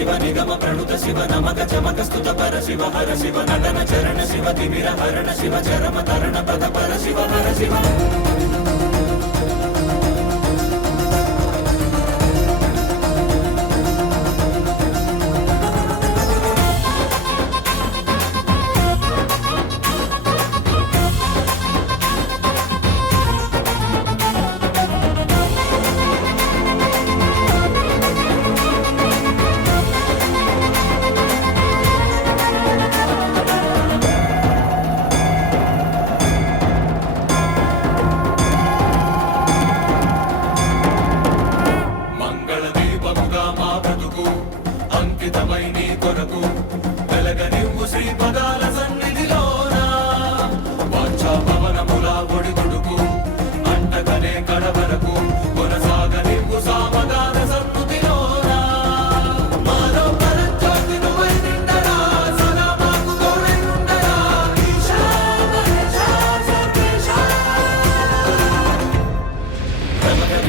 శివ నిగమ ప్రణుత శివ నమక చమక స్తుత పర శివ హర శివ నటన చరణ శివ తిమిర హరణ శివ చరమ తరణ పద పర శివ హర శివ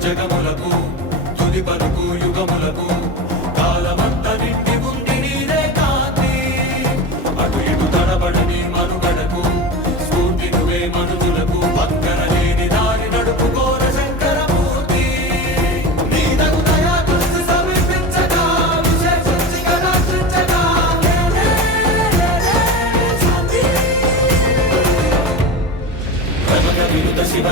జగములకు